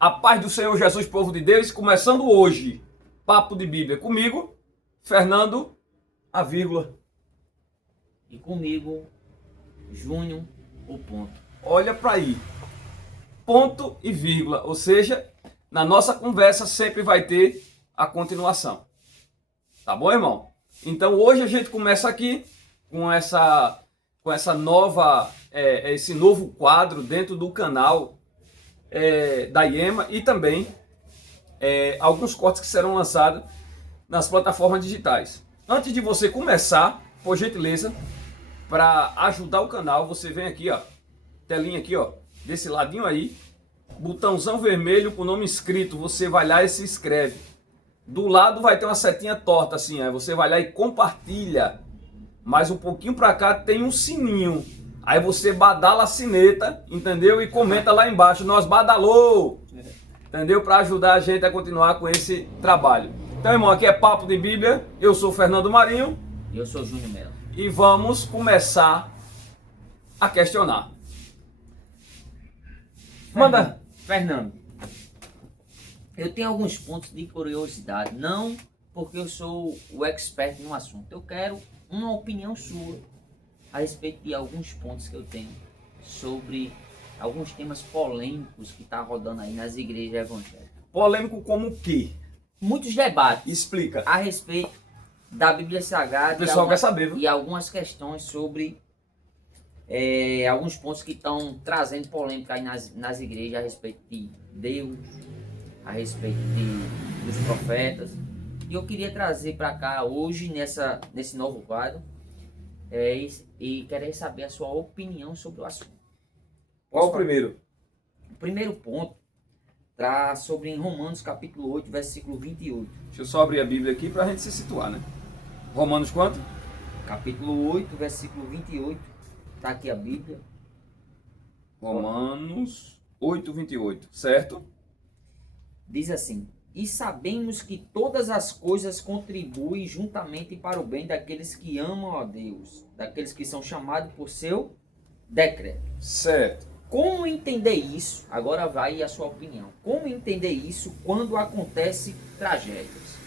A paz do Senhor Jesus, povo de Deus, começando hoje, Papo de Bíblia comigo, Fernando, a vírgula. E comigo, Júnior, o ponto. Olha para aí, ponto e vírgula, ou seja, na nossa conversa sempre vai ter a continuação. Tá bom, irmão? Então hoje a gente começa aqui com essa nova, esse novo quadro dentro do canal da IEMA e também alguns cortes que serão lançados nas plataformas digitais. Antes de você começar, por gentileza, para ajudar o canal, você vem aqui, ó, telinha aqui, ó, desse ladinho aí, botãozão vermelho com o nome inscrito, você vai lá e se inscreve. Do lado vai ter uma setinha torta assim, aí você vai lá e compartilha. Mais um pouquinho para cá tem um sininho. Aí você badala a sineta, entendeu? E comenta lá embaixo, nós badalou, entendeu? Para ajudar a gente a continuar com esse trabalho. Então, irmão, aqui é Papo de Bíblia, eu sou o Fernando Marinho. E eu sou Júnior Melo. E vamos começar a questionar. Manda. Fernando, eu tenho alguns pontos de curiosidade, não porque eu sou o expert no assunto. Eu quero uma opinião sua a respeito de alguns pontos que eu tenho sobre alguns temas polêmicos que tá rodando aí nas igrejas evangélicas. Polêmico como o quê? Muitos debates Explica. a respeito da Bíblia Sagrada. O pessoal quer saber, viu? E algumas questões sobre alguns pontos que estão trazendo polêmica aí nas igrejas a respeito de Deus, a respeito dos profetas. E eu queria trazer para cá hoje, nesse novo quadro, e querer saber a sua opinião sobre o assunto. Qual o primeiro? O primeiro ponto traz sobre em Romanos capítulo 8, versículo 28. Deixa eu só abrir a Bíblia aqui para a gente se situar, né? Romanos quanto? Capítulo 8, versículo 28. Está aqui a Bíblia. Romanos 8, 28, certo? Diz assim: e sabemos que todas as coisas contribuem juntamente para o bem daqueles que amam a Deus, daqueles que são chamados por seu decreto. Certo. Como entender isso? Agora vai a sua opinião. Como entender isso quando acontecem tragédias?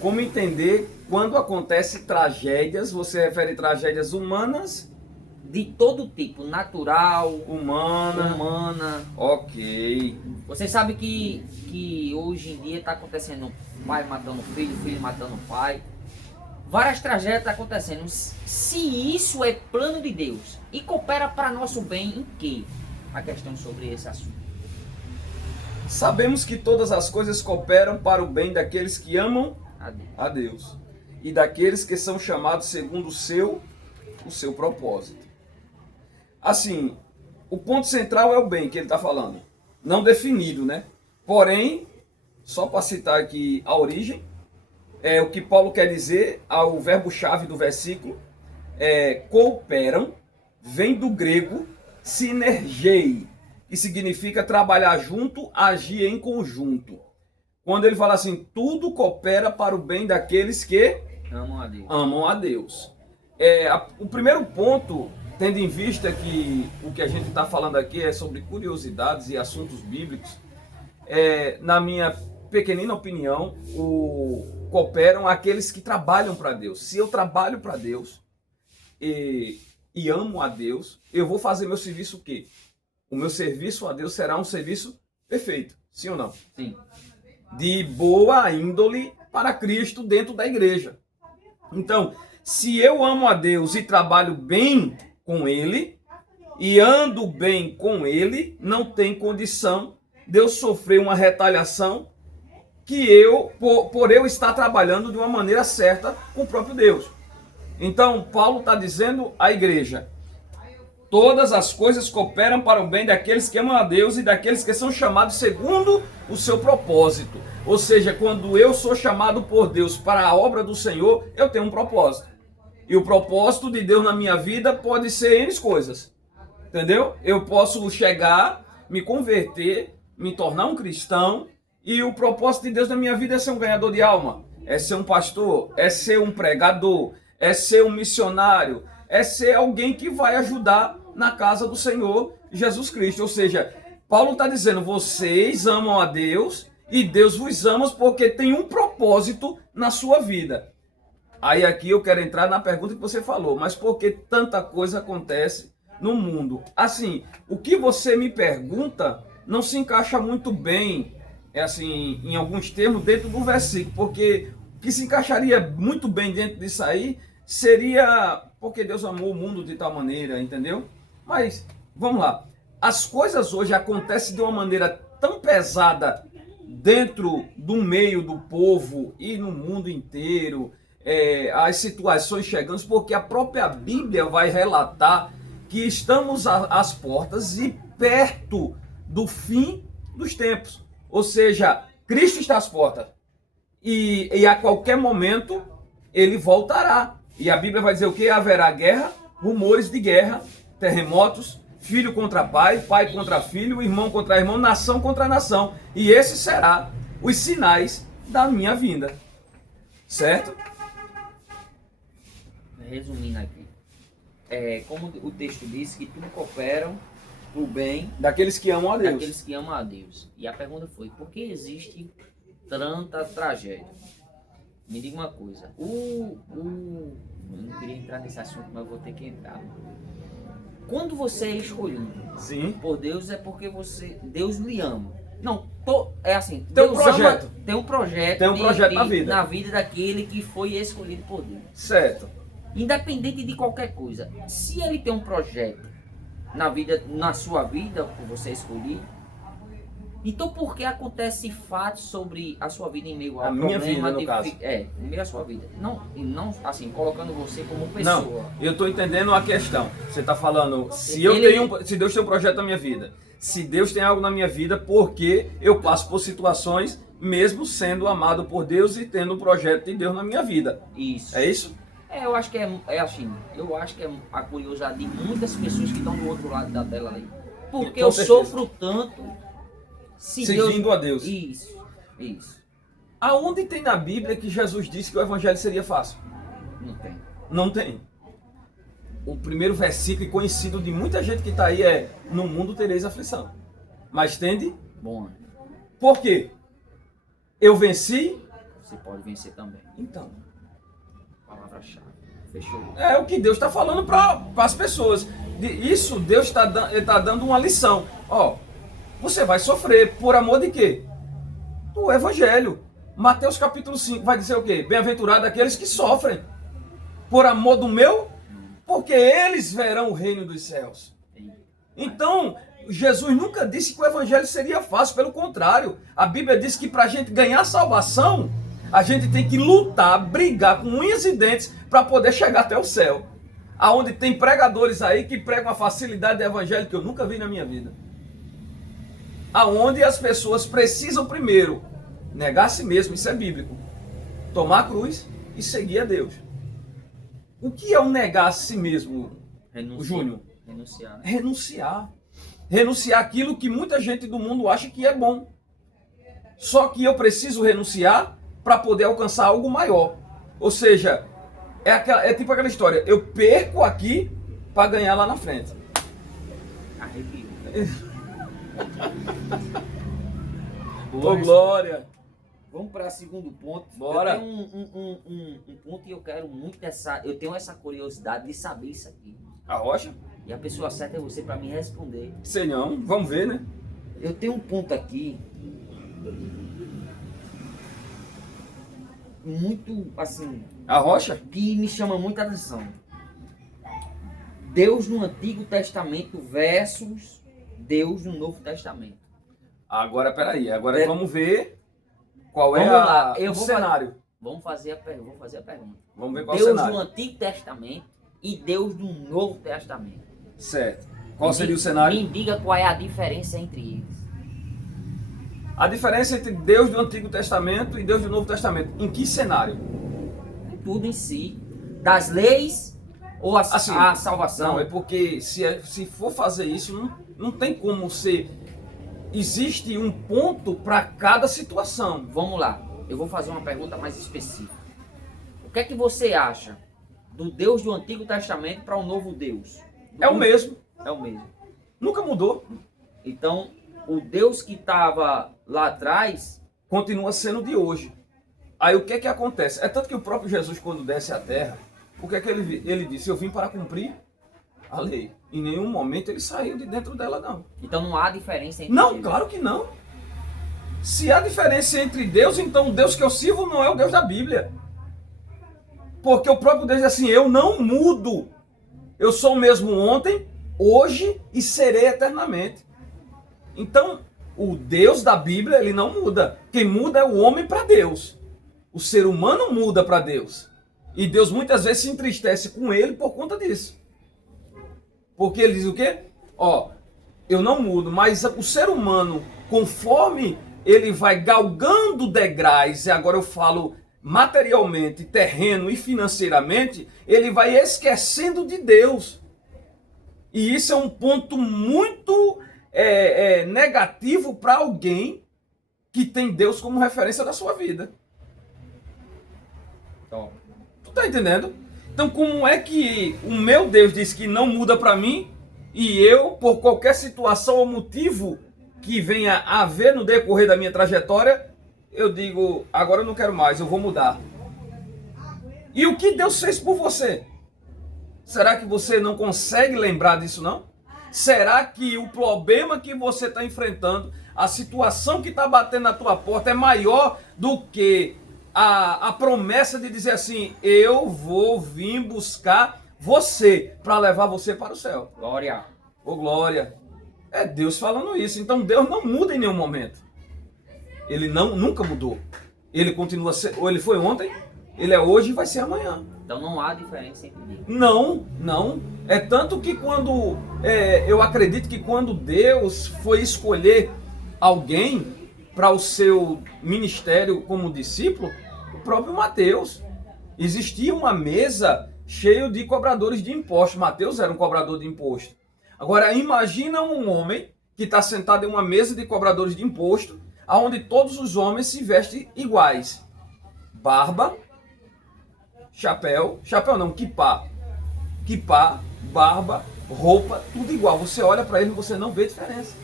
Como entender quando acontece tragédias? Você refere tragédias humanas? De todo tipo, natural, Humana. Ok. Você sabe que hoje em dia está acontecendo pai matando filho, filho matando pai. Várias tragédias estão acontecendo. Se isso é plano de Deus e coopera para nosso bem, em que? A questão sobre esse assunto. Sabemos que todas as coisas cooperam para o bem daqueles que amam A Deus. a Deus e daqueles que são chamados segundo o seu propósito. Assim, o ponto central é o bem que ele está falando, não definido, né? Porém, só para citar aqui a origem, o que Paulo quer dizer, o verbo-chave do versículo, cooperam, vem do grego sinergei, que significa trabalhar junto, agir em conjunto. Quando ele fala assim, tudo coopera para o bem daqueles que amam a Deus. O primeiro ponto, tendo em vista que o que a gente está falando aqui é sobre curiosidades e assuntos bíblicos, na minha pequenina opinião, cooperam aqueles que trabalham para Deus. Se eu trabalho para Deus e amo a Deus, eu vou fazer meu serviço o quê? O meu serviço a Deus será um serviço perfeito, sim ou não? Sim. De boa índole para Cristo dentro da igreja. Então, se eu amo a Deus e trabalho bem com Ele, e ando bem com Ele, não tem condição de eu sofrer uma retaliação que por eu estar trabalhando de uma maneira certa com o próprio Deus. Então, Paulo está dizendo à igreja, todas as coisas cooperam para o bem daqueles que amam a Deus e daqueles que são chamados segundo o seu propósito. Ou seja, quando eu sou chamado por Deus para a obra do Senhor, eu tenho um propósito. E o propósito de Deus na minha vida pode ser N coisas. Entendeu? Eu posso chegar, me converter, me tornar um cristão, e o propósito de Deus na minha vida é ser um ganhador de alma, é ser um pastor, é ser um pregador, é ser um missionário, é ser alguém que vai ajudar na casa do Senhor Jesus Cristo. Ou seja, Paulo está dizendo, vocês amam a Deus e Deus vos ama porque tem um propósito na sua vida. Aí aqui eu quero entrar na pergunta que você falou, mas por que tanta coisa acontece no mundo? Assim, o que você me pergunta não se encaixa muito bem, assim, em alguns termos dentro do versículo, porque o que se encaixaria muito bem dentro disso aí seria porque Deus amou o mundo de tal maneira, entendeu? Mas, vamos lá. As coisas hoje acontecem de uma maneira tão pesada dentro do meio do povo e no mundo inteiro, as situações chegando, porque a própria Bíblia vai relatar que estamos às portas e perto do fim dos tempos. Ou seja, Cristo está às portas e a qualquer momento ele voltará. E a Bíblia vai dizer o que? Haverá guerra, rumores de guerra, terremotos, filho contra pai, pai contra filho, irmão contra irmão, nação contra nação. E esses serão os sinais da minha vinda. Certo? Resumindo aqui. Como o texto diz, que tudo coopera pro bem daqueles que amam a Deus. Daqueles que amam a Deus. E a pergunta foi, por que existe tanta tragédia? Me diga uma coisa. Eu não queria entrar nesse assunto, mas eu vou ter que entrar. Quando você é escolhido Sim. por Deus, é porque Deus lhe ama. Não, é assim. Tem um Deus projeto. Ama, tem um projeto. Tem um projeto na vida. Na vida daquele que foi escolhido por Deus. Certo. Independente de qualquer coisa. Se ele tem um projeto na sua vida, por você escolher, então por que acontece fatos sobre a sua vida em meio a minha vida, no caso. em meio à sua vida. Não assim, colocando você como pessoa. Não, eu estou entendendo a questão. Você está falando, se Deus tem um projeto na minha vida, se Deus tem algo na minha vida, porque eu passo por situações, mesmo sendo amado por Deus e tendo um projeto de Deus na minha vida. Isso. É isso? Eu acho que é assim. Eu acho que é a curiosidade de muitas pessoas que estão do outro lado da tela ali. Porque eu sofro tanto seguindo a Deus. Isso. Aonde tem na Bíblia que Jesus disse que o evangelho seria fácil? Não tem. Não tem. O primeiro versículo conhecido de muita gente que está aí é: no mundo tereis aflição, mas tende bom. Por quê? Eu venci. Você pode vencer também. Então. Palavra-chave. Fechou. É o que Deus está falando para as pessoas. Isso Deus está dando uma lição. Ó, você vai sofrer por amor de quê? Do evangelho. Mateus capítulo 5 vai dizer o quê? Bem-aventurado aqueles que sofrem por amor do meu, porque eles verão o reino dos céus. Então, Jesus nunca disse que o evangelho seria fácil, pelo contrário. A Bíblia diz que para a gente ganhar salvação, a gente tem que lutar, brigar com unhas e dentes para poder chegar até o céu. Aonde tem pregadores aí que pregam a facilidade do evangelho que eu nunca vi na minha vida. Aonde as pessoas precisam primeiro negar a si mesmo, isso é bíblico, tomar a cruz e seguir a Deus. O que é o negar a si mesmo, Júnior? Renunciar. Renunciar aquilo que muita gente do mundo acha que é bom. Só que eu preciso renunciar para poder alcançar algo maior. Ou seja, é tipo aquela história, eu perco aqui para ganhar lá na frente. Arrepio. Ô, glória! Vamos para o segundo ponto. Bora! Eu tenho um ponto e eu quero muito eu tenho essa curiosidade de saber isso aqui. A rocha? E a pessoa certa é você para me responder. Sei não, vamos ver, né? Eu tenho um ponto aqui muito, assim... A rocha? Que me chama muita atenção. Deus no Antigo Testamento versus Deus no Novo Testamento. Agora, peraí. Agora vamos ver qual é o cenário. Vamos fazer a pergunta. Vamos ver qual Deus é o cenário. no Antigo Testamento e Deus no Novo Testamento. Certo. Qual seria o cenário? Me diga qual é a diferença entre eles. A diferença entre Deus do Antigo Testamento e Deus do Novo Testamento. Em que cenário? Tudo em si. Das leis ou a salvação? Não, é porque se for fazer isso, não tem como ser... Existe um ponto para cada situação. Vamos lá. Eu vou fazer uma pergunta mais específica. O que é que você acha do Deus do Antigo Testamento para o novo Deus? É o mesmo. É o mesmo. Nunca mudou. Então, o Deus que estava lá atrás continua sendo de hoje. Aí o que é que acontece? É tanto que o próprio Jesus, quando desce à terra, o que é que ele disse? Eu vim para cumprir a lei. Em nenhum momento ele saiu de dentro dela, não. Então não há diferença entre Não, eles. claro que não. Se há diferença entre Deus, então o Deus que eu sirvo não é o Deus da Bíblia. Porque o próprio Deus diz assim, eu não mudo. Eu sou o mesmo ontem, hoje e serei eternamente. Então, o Deus da Bíblia, ele não muda. Quem muda é o homem para Deus. O ser humano muda para Deus. E Deus muitas vezes se entristece com ele por conta disso. Porque ele diz o quê? Ó, eu não mudo, mas o ser humano, conforme ele vai galgando degraus, e agora eu falo materialmente, terreno e financeiramente, ele vai esquecendo de Deus. E isso é um ponto muito negativo para alguém que tem Deus como referência da sua vida. Top. Tu tá entendendo? Então como é que o meu Deus diz que não muda para mim e eu, por qualquer situação ou motivo que venha a haver no decorrer da minha trajetória, eu digo, agora eu não quero mais, eu vou mudar. E o que Deus fez por você? Será que você não consegue lembrar disso, não? Será que o problema que você está enfrentando, a situação que está batendo na tua porta é maior do que a promessa de dizer assim, eu vou vir buscar você para levar você para o céu? Glória. Ô glória. É Deus falando isso. Então Deus não muda em nenhum momento. Ele nunca mudou. Ele continua sendo, ou ele foi ontem, ele é hoje e vai ser amanhã. Então não há diferença entre eles. Não, não. É tanto que quando, eu acredito que quando Deus foi escolher alguém para o seu ministério como discípulo, o próprio Mateus, existia uma mesa cheia de cobradores de impostos. Mateus era um cobrador de imposto. Agora imagina um homem que está sentado em uma mesa de cobradores de imposto, onde todos os homens se vestem iguais. Barba, chapéu não, quipá, barba, roupa, tudo igual. Você olha para ele e você não vê diferença.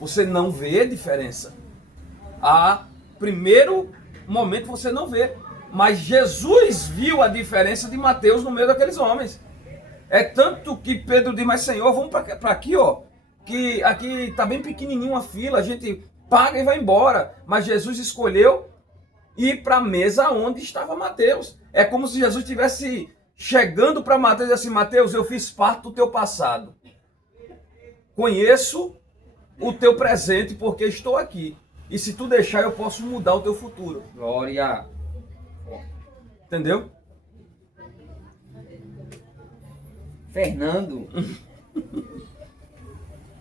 Você não vê diferença. A primeiro momento você não vê. Mas Jesus viu a diferença de Mateus no meio daqueles homens. É tanto que Pedro diz, mas Senhor, vamos para aqui, ó. Que aqui tá bem pequenininho a fila, a gente paga e vai embora. Mas Jesus escolheu ir para a mesa onde estava Mateus. É como se Jesus estivesse chegando para Mateus e assim, Mateus, eu fiz parte do teu passado. Conheço o teu presente porque estou aqui. E se tu deixar, eu posso mudar o teu futuro. Glória. Entendeu? Fernando.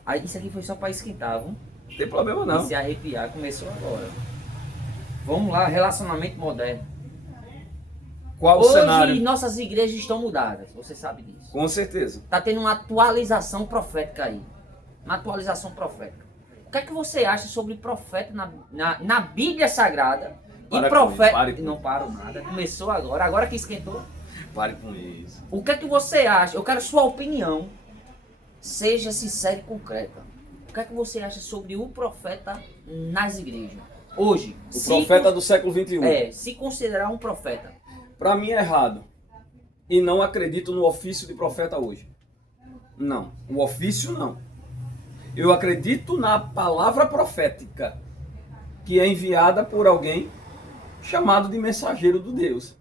Aí isso aqui foi só para esquentar, viu? Não tem problema não. E se arrepiar começou agora. Vamos lá, relacionamento moderno. Qual o Hoje cenário? nossas igrejas estão mudadas, você sabe disso. Com certeza. Tá tendo uma atualização profética aí. Uma atualização profética. O que é que você acha sobre profeta na Bíblia Sagrada? Para E com profeta. isso, pare com Não paro nada. Começou agora. Agora que esquentou. Pare com isso. O que é que você acha? Eu quero sua opinião. Seja sincera e concreta. O que é que você acha sobre o profeta nas igrejas? Hoje. O profeta do século XXI. Se considerar um profeta. Para mim é errado. E não acredito no ofício de profeta hoje. Não. O ofício não. Eu acredito na palavra profética, que é enviada por alguém chamado de mensageiro do Deus.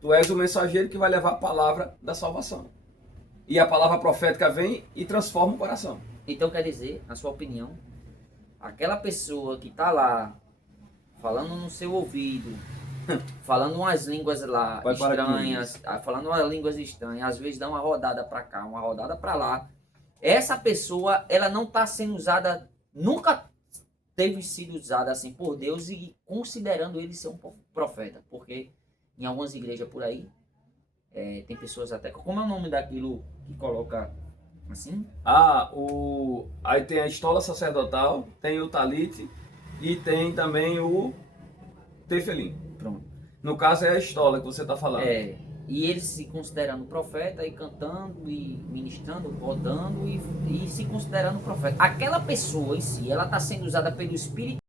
Tu és o mensageiro que vai levar a palavra da salvação. E a palavra profética vem e transforma o coração. Então quer dizer, na sua opinião, aquela pessoa que está lá, falando no seu ouvido, falando umas línguas lá estranhas, falando umas línguas estranhas, às vezes dá uma rodada para cá, uma rodada para lá. Essa pessoa, ela não está sendo usada, nunca teve sido usada assim por Deus e considerando ele ser um profeta. Porque em algumas igrejas por aí, tem pessoas até... Como é o nome daquilo que coloca assim? Aí tem a estola sacerdotal, tem o talite e tem também o tefelim. Pronto. No caso é a estola que você está falando. E ele se considerando profeta, e cantando, e ministrando, rodando, e se considerando profeta. Aquela pessoa em si, ela está sendo usada pelo Espírito